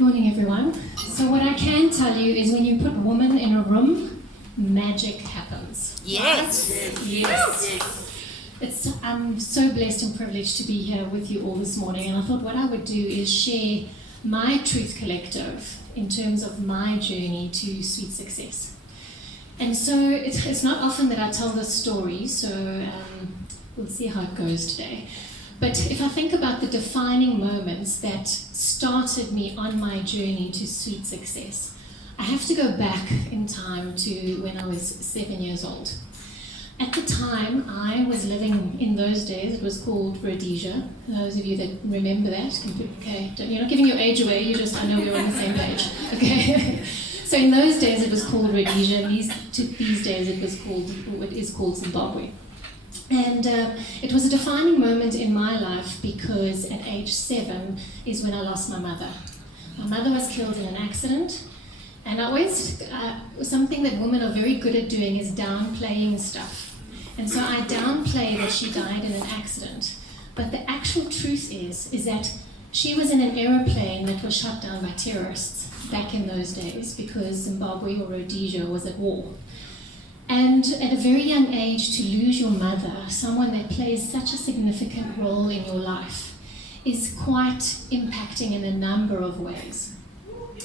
Morning, everyone. So what I can tell you is when you put women in a room, magic happens. Yes. I'm so blessed and privileged to be here with you all this morning, and I thought what I would do is share my Truth Collective in terms of my journey to sweet success. And so it's not often that I tell this story, so we'll see how it goes today. But if I think about the defining moments that started me on my journey to sweet success, I have to go back in time to when I was 7 years old. At the time, I was living, in those days, it was called Rhodesia. Those of you that remember that, okay, you're not giving your age away, I know we're on the same page, okay? So in those days it was called Rhodesia, and these days it is called Zimbabwe. And it was a defining moment in my life because at age 7 is when I lost my mother. My mother was killed in an accident, and something that women are very good at doing is downplaying stuff. And so I downplay that she died in an accident. But the actual truth is that she was in an aeroplane that was shot down by terrorists back in those days because Zimbabwe or Rhodesia was at war. And at a very young age, to lose your mother, someone that plays such a significant role in your life, is quite impacting in a number of ways.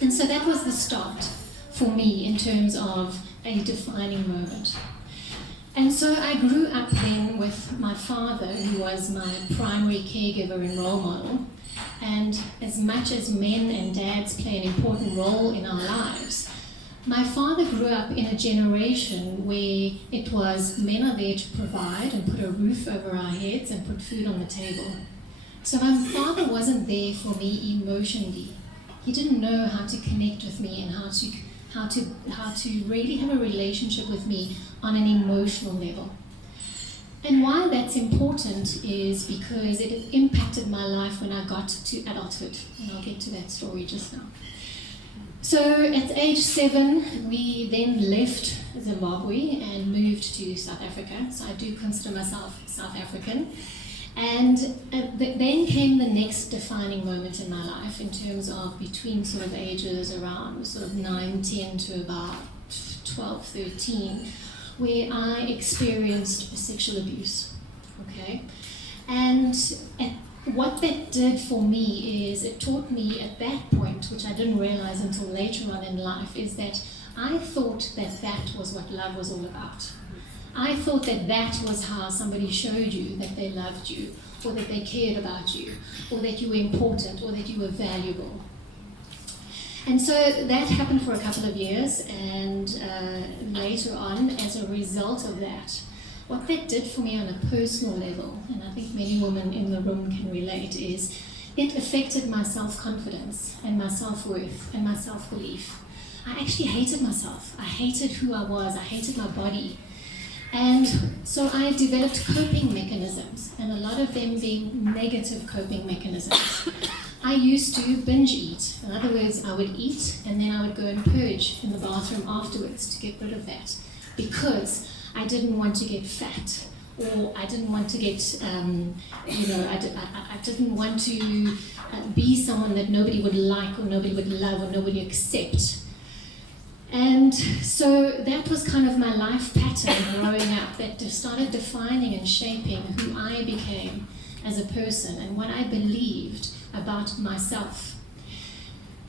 And so that was the start for me in terms of a defining moment. And so I grew up then with my father, who was my primary caregiver and role model. And as much as men and dads play an important role in our lives, my father grew up in a generation where it was men are there to provide and put a roof over our heads and put food on the table. So my father wasn't there for me emotionally. He didn't know how to connect with me and how to really have a relationship with me on an emotional level. And why that's important is because it impacted my life when I got to adulthood, and I'll get to that story just now. So at age 7, we then left Zimbabwe and moved to South Africa. So I do consider myself South African. And then came the next defining moment in my life in terms of between sort of ages around sort of 9, 10 to about 12, 13, where I experienced sexual abuse, okay? And what that did for me is it taught me at that point, which I didn't realize until later on in life, is that I thought that was what love was all about. I thought that was how somebody showed you that they loved you, or that they cared about you, or that you were important, or that you were valuable. And so that happened for a couple of years, and later on, as a result of that, what that did for me on a personal level, and I think many women in the room can relate, is it affected my self-confidence and my self-worth and my self-belief. I actually hated myself. I hated who I was. I hated my body. And so I developed coping mechanisms, and a lot of them being negative coping mechanisms. I used to binge eat. In other words, I would eat and then I would go and purge in the bathroom afterwards to get rid of that, because I didn't want to get fat, or I didn't want to get, I didn't want to be someone that nobody would like, or nobody would love, or nobody accept. And so that was kind of my life pattern growing up that started defining and shaping who I became as a person and what I believed about myself.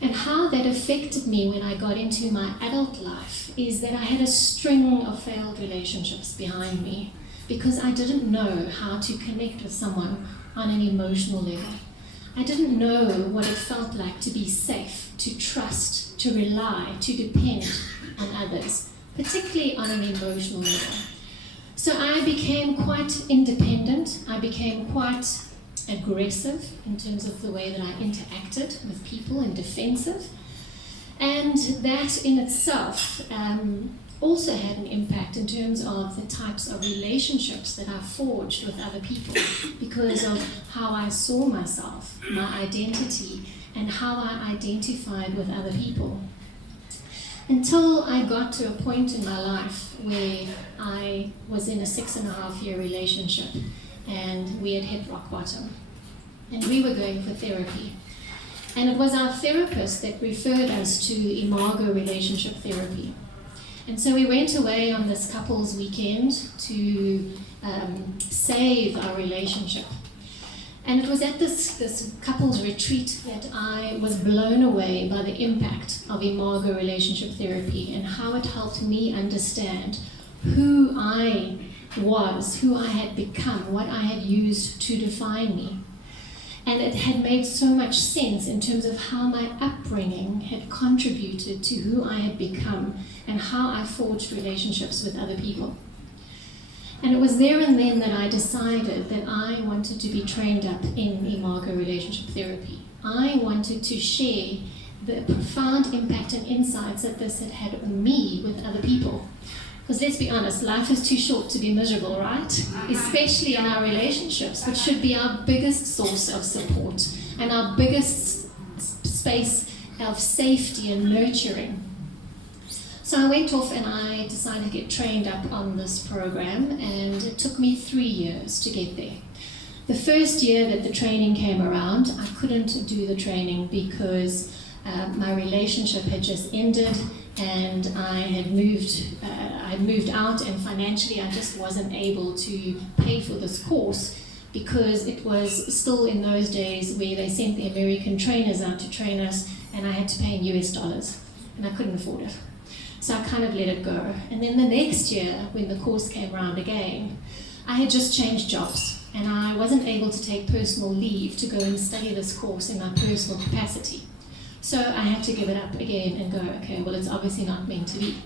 And how that affected me when I got into my adult life is that I had a string of failed relationships behind me because I didn't know how to connect with someone on an emotional level. I didn't know what it felt like to be safe, to trust, to rely, to depend on others, particularly on an emotional level. So I became quite independent. I became quite aggressive in terms of the way that I interacted with people, and defensive. And that in itself also had an impact in terms of the types of relationships that I forged with other people because of how I saw myself, my identity, and how I identified with other people. Until I got to a point in my life where I was in a 6.5-year relationship and we had hit rock bottom. And we were going for therapy. And it was our therapist that referred us to Imago relationship therapy. And so we went away on this couples weekend to save our relationship. And it was at this couples retreat that I was blown away by the impact of Imago relationship therapy and how it helped me understand who I was, who I had become, what I had used to define me. And it had made so much sense in terms of how my upbringing had contributed to who I had become and how I forged relationships with other people. And it was there and then that I decided that I wanted to be trained up in Imago relationship therapy. I wanted to share the profound impact and insights that this had had on me with other people. Because let's be honest, life is too short to be miserable, right? Especially in our relationships, which should be our biggest source of support and our biggest space of safety and nurturing. So I went off and I decided to get trained up on this program, and it took me 3 years to get there. The first year that the training came around, I couldn't do the training because my relationship had just ended and I had moved out, and financially I just wasn't able to pay for this course because it was still in those days where they sent the American trainers out to train us, and I had to pay in US dollars and I couldn't afford it. So I kind of let it go. And then the next year, when the course came around again, I had just changed jobs and I wasn't able to take personal leave to go and study this course in my personal capacity. So I had to give it up again and go, okay, well, it's obviously not meant to be.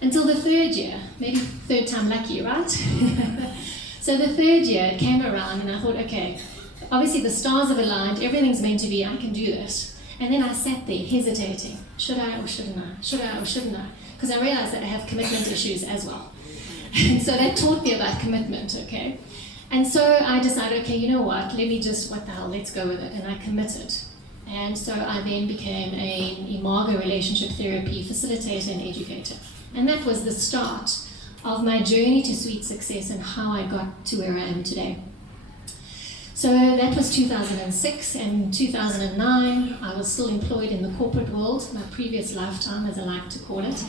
Until the third year, maybe third time lucky, right? So the third year it came around and I thought, okay, obviously the stars have aligned, everything's meant to be, I can do this. And then I sat there hesitating, should I or shouldn't I? Should I or shouldn't I? Because I realized that I have commitment issues as well. And so that taught me about commitment, okay? And so I decided, okay, you know what the hell, let's go with it. And I committed. And so I then became an Imago relationship therapy facilitator and educator. And that was the start of my journey to sweet success and how I got to where I am today. So that was 2006, and 2009 I was still employed in the corporate world, my previous lifetime as I like to call it.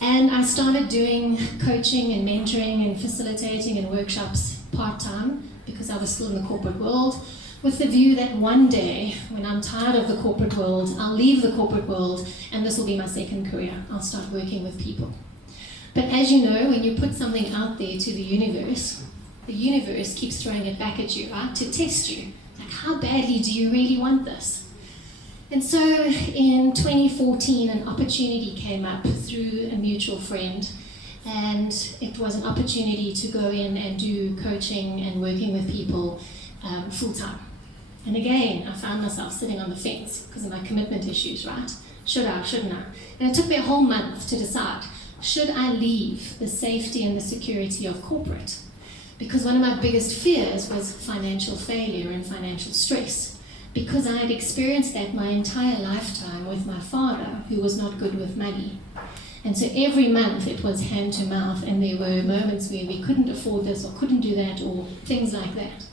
And I started doing coaching and mentoring and facilitating and workshops part-time because I was still in the corporate world, with the view that one day, when I'm tired of the corporate world, I'll leave the corporate world and this will be my second career. I'll start working with people. But as you know, when you put something out there to the universe keeps throwing it back at you, right? To test you. Like, how badly do you really want this? And so in 2014, an opportunity came up through a mutual friend, and it was an opportunity to go in and do coaching and working with people full-time. And again, I found myself sitting on the fence because of my commitment issues, right? Should I, shouldn't I? And it took me a whole month to decide, should I leave the safety and the security of corporate? Because one of my biggest fears was financial failure and financial stress, because I had experienced that my entire lifetime with my father, who was not good with money. And so every month it was hand to mouth, and there were moments where we couldn't afford this or couldn't do that or things like that.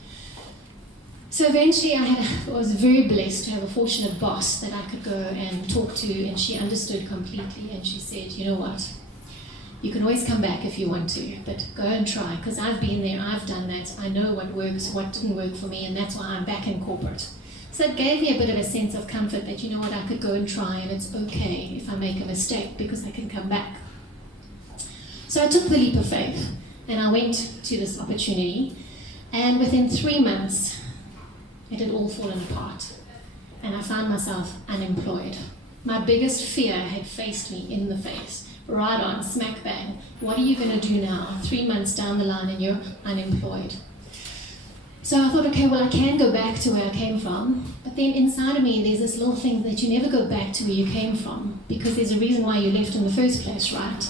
So eventually I was very blessed to have a fortunate boss that I could go and talk to, and she understood completely, and she said, you know what? You can always come back if you want to, but go and try, because I've been there, I've done that, I know what works, what didn't work for me, and that's why I'm back in corporate. So it gave me a bit of a sense of comfort that, you know what, I could go and try, and it's okay if I make a mistake, because I can come back. So I took the leap of faith, and I went to this opportunity, and within 3 months, it had all fallen apart, and I found myself unemployed. My biggest fear had faced me in the face. Right on, smack bang. What are you going to do now? 3 months down the line and you're unemployed. So I thought, okay, well, I can go back to where I came from, but then inside of me there's this little thing that you never go back to where you came from, because there's a reason why you left in the first place, right?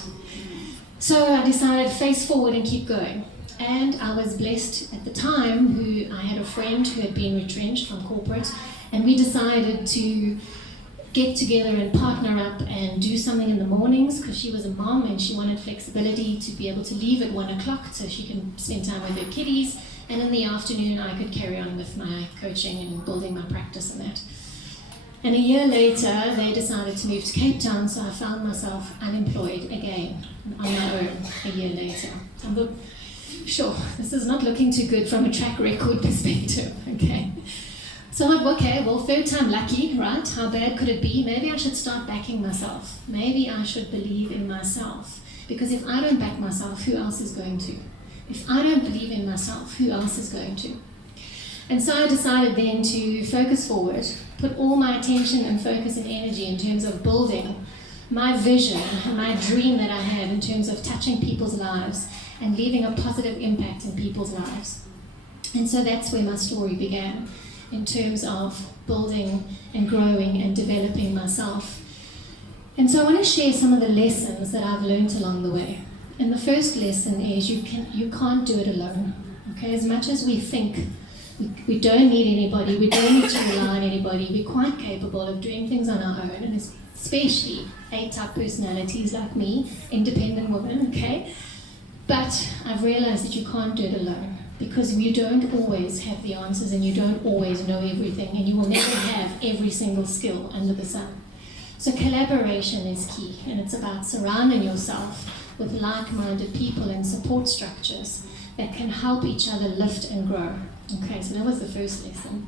So I decided face forward and keep going. And I was blessed at the time, I had a friend who had been retrenched from corporate, and we decided to get together and partner up and do something in the mornings, because she was a mom and she wanted flexibility to be able to leave at 1 o'clock so she can spend time with her kiddies, and in the afternoon I could carry on with my coaching and building my practice and that. And a year later, they decided to move to Cape Town, so I found myself unemployed again, on my own, a year later. I thought, sure, this is not looking too good from a track record perspective, okay? So I thought, okay, well, third time lucky, right? How bad could it be? Maybe I should start backing myself. Maybe I should believe in myself. Because if I don't back myself, who else is going to? If I don't believe in myself, who else is going to? And so I decided then to focus forward, put all my attention and focus and energy in terms of building my vision, my dream that I have in terms of touching people's lives and leaving a positive impact in people's lives. And so that's where my story began, in terms of building and growing and developing myself. And so I want to share some of the lessons that I've learned along the way. And the first lesson is you can't do it alone. Okay, as much as we think we don't need anybody, we don't need to rely on anybody, we're quite capable of doing things on our own, and especially A-type personalities like me, independent women, okay? But I've realized that you can't do it alone, because you don't always have the answers and you don't always know everything, and you will never have every single skill under the sun. So collaboration is key, and it's about surrounding yourself with like-minded people and support structures that can help each other lift and grow. Okay, so that was the first lesson.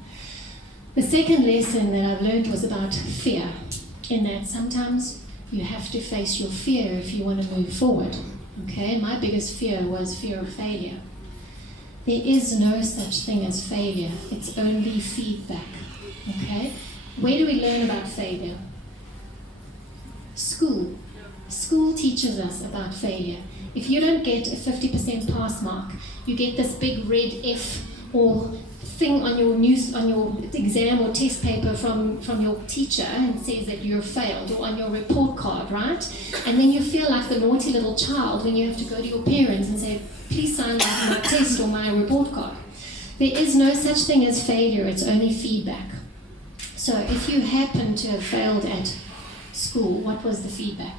The second lesson that I've learned was about fear, in that sometimes you have to face your fear if you want to move forward. Okay, and my biggest fear was fear of failure. There is no such thing as failure, it's only feedback. Okay, where do we learn about failure? School. School teaches us about failure. If you don't get a 50% pass mark, you get this big red F or thing on your exam or test paper from your teacher and says that you're failed, or on your report card, right? And then you feel like the naughty little child when you have to go to your parents and say, please sign my test or my report card. There is no such thing as failure, it's only feedback. So if you happen to have failed at school, what was the feedback?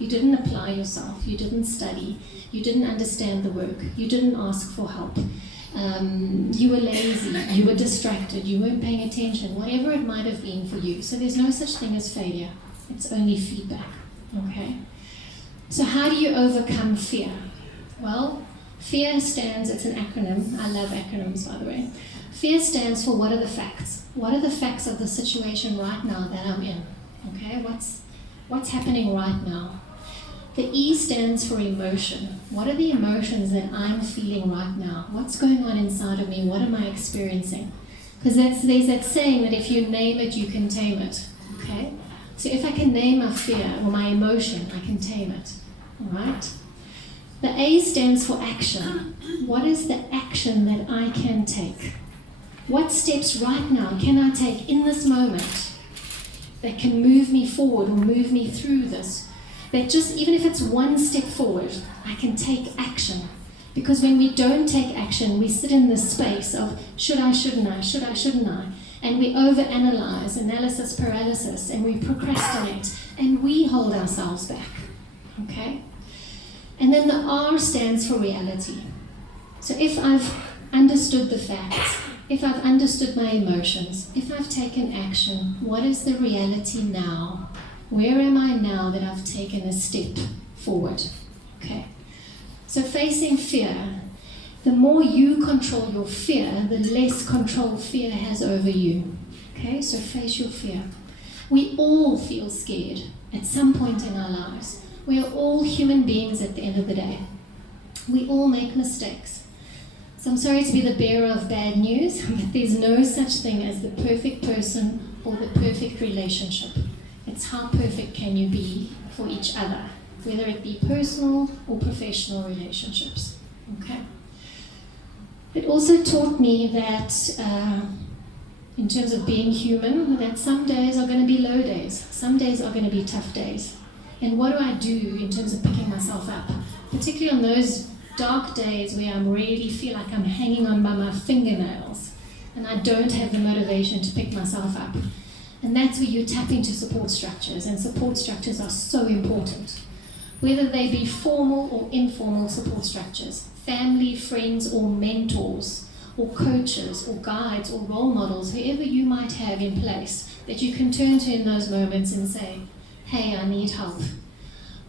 You didn't apply yourself, you didn't study, you didn't understand the work, you didn't ask for help. You were lazy, you were distracted, you weren't paying attention, whatever it might have been for you. So there's no such thing as failure, it's only feedback, okay? So how do you overcome fear? Well, fear stands, it's an acronym, I love acronyms by the way. Fear stands for what are the facts? What are the facts of the situation right now that I'm in? Okay, what's happening right now? The E stands for emotion. What are the emotions that I'm feeling right now? What's going on inside of me? What am I experiencing? Because there's that saying that if you name it, you can tame it. Okay? So if I can name my fear or my emotion, I can tame it. All right? The A stands for action. What is the action that I can take? What steps right now can I take in this moment that can move me forward or move me through this? That just, even if it's one step forward, I can take action. Because when we don't take action, we sit in this space of should I, shouldn't I, should I, shouldn't I? And we overanalyze, analysis paralysis, and we procrastinate, and we hold ourselves back. Okay? And then the R stands for reality. So if I've understood the facts, if I've understood my emotions, if I've taken action, what is the reality now? Where am I now that I've taken a step forward? Okay. So facing fear, the more you control your fear, the less control fear has over you. Okay, so face your fear. We all feel scared at some point in our lives. We are all human beings at the end of the day. We all make mistakes. So I'm sorry to be the bearer of bad news, but there's no such thing as the perfect person or the perfect relationship. It's how perfect can you be for each other, whether it be personal or professional relationships. Okay. It also taught me that, in terms of being human, that some days are going to be low days, some days are going to be tough days. And what do I do in terms of picking myself up, particularly on those dark days where I really feel like I'm hanging on by my fingernails and I don't have the motivation to pick myself up. And that's where you tap into support structures, and support structures are so important. Whether they be formal or informal support structures, family, friends, or mentors, or coaches, or guides, or role models, whoever you might have in place that you can turn to in those moments and say, hey, I need help.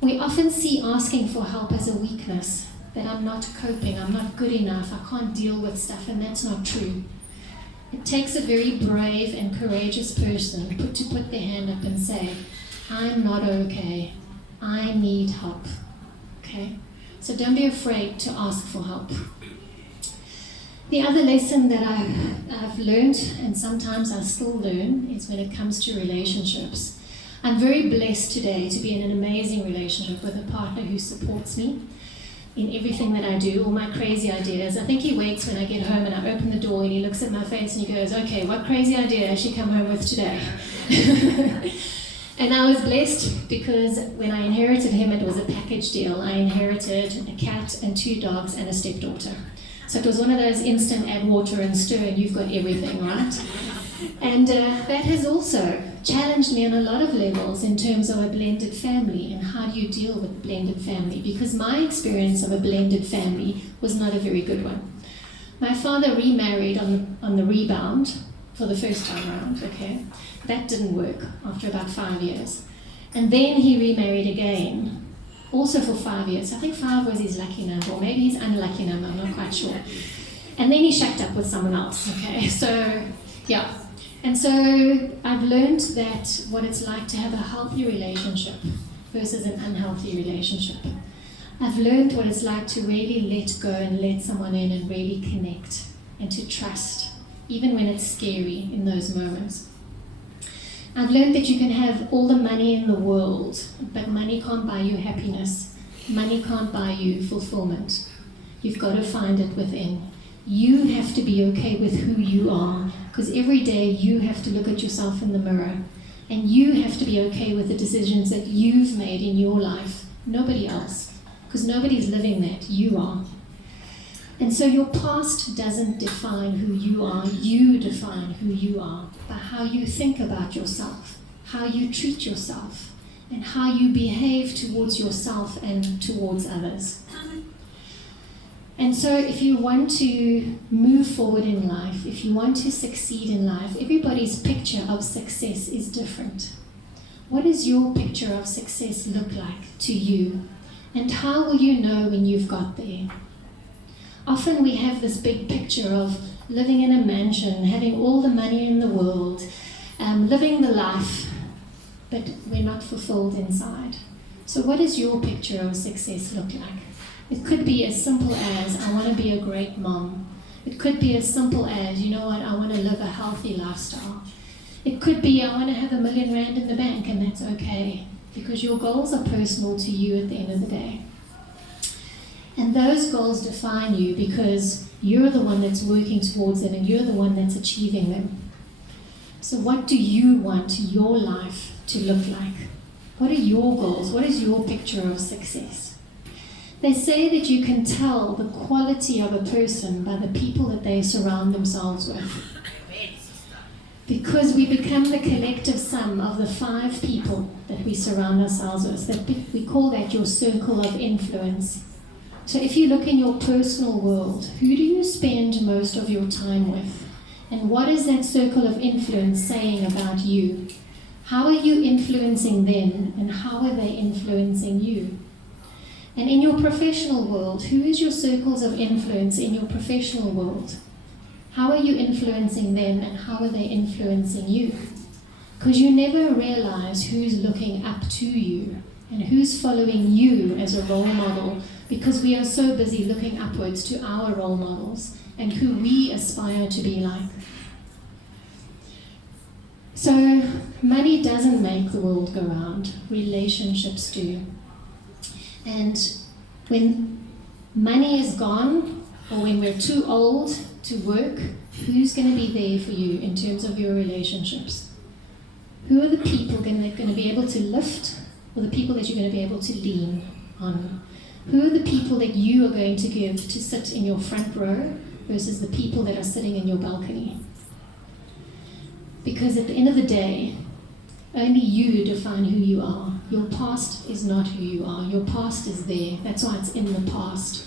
We often see asking for help as a weakness, that I'm not coping, I'm not good enough, I can't deal with stuff, and that's not true. It takes a very brave and courageous person to put their hand up and say, I'm not okay, I need help. Okay? So don't be afraid to ask for help. The other lesson that I've learned, and sometimes I still learn, is when it comes to relationships. I'm very blessed today to be in an amazing relationship with a partner who supports me in everything that I do, all my crazy ideas. I think he waits when I get home and I open the door and he looks at my face and he goes, okay, what crazy idea has she come home with today? And I was blessed because when I inherited him, it was a package deal. I inherited a cat and 2 dogs and a stepdaughter. So it was one of those instant add water and stir and you've got everything, right? And that has also challenged me on a lot of levels in terms of a blended family and how do you deal with a blended family, because my experience of a blended family was not a very good one. My father remarried on the rebound for the first time around, okay? That didn't work after about 5 years. And then he remarried again, also for 5 years. I think 5 was his lucky number, or maybe his unlucky number, I'm not quite sure. And then he shacked up with someone else, okay? So, yeah. And so I've learned that what it's like to have a healthy relationship versus an unhealthy relationship. I've learned what it's like to really let go and let someone in and really connect and to trust, even when it's scary in those moments. I've learned that you can have all the money in the world, but money can't buy you happiness. Money can't buy you fulfillment. You've got to find it within. You have to be okay with who you are, because every day you have to look at yourself in the mirror, and you have to be okay with the decisions that you've made in your life, nobody else, because nobody's living that, you are. And so your past doesn't define who you are, you define who you are by how you think about yourself, how you treat yourself, and how you behave towards yourself and towards others. And so if you want to move forward in life, if you want to succeed in life, everybody's picture of success is different. What does your picture of success look like to you? And how will you know when you've got there? Often we have this big picture of living in a mansion, having all the money in the world, living the life, but we're not fulfilled inside. So what does your picture of success look like? It could be as simple as, I want to be a great mom. It could be as simple as, you know what, I want to live a healthy lifestyle. It could be, I want to have R1 million in the bank, and that's okay, because your goals are personal to you at the end of the day. And those goals define you because you're the one that's working towards them and you're the one that's achieving them. So what do you want your life to look like? What are your goals? What is your picture of success? They say that you can tell the quality of a person by the people that they surround themselves with. Because we become the collective sum of the 5 people that we surround ourselves with. We call that your circle of influence. So if you look in your personal world, who do you spend most of your time with? And what is that circle of influence saying about you? How are you influencing them, and how are they influencing you? And in your professional world, who is your circles of influence in your professional world? How are you influencing them, and how are they influencing you? Because you never realize who's looking up to you and who's following you as a role model, because we are so busy looking upwards to our role models and who we aspire to be like. So money doesn't make the world go round, relationships do. And when money is gone, or when we're too old to work, who's going to be there for you in terms of your relationships? Who are the people going to be able to lift, or the people that you're going to be able to lean on? Who are the people that you are going to give to sit in your front row versus the people that are sitting in your balcony? Because at the end of the day, only you define who you are. Your past is not who you are. Your past is there. That's why it's in the past.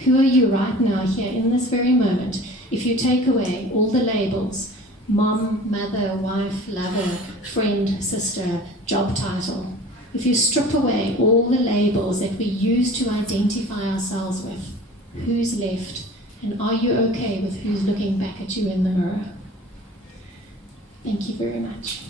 Who are you right now here in this very moment? If you take away all the labels, mom, mother, wife, lover, friend, sister, job title, if you strip away all the labels that we use to identify ourselves with, who's left, and are you okay with who's looking back at you in the mirror? Thank you very much.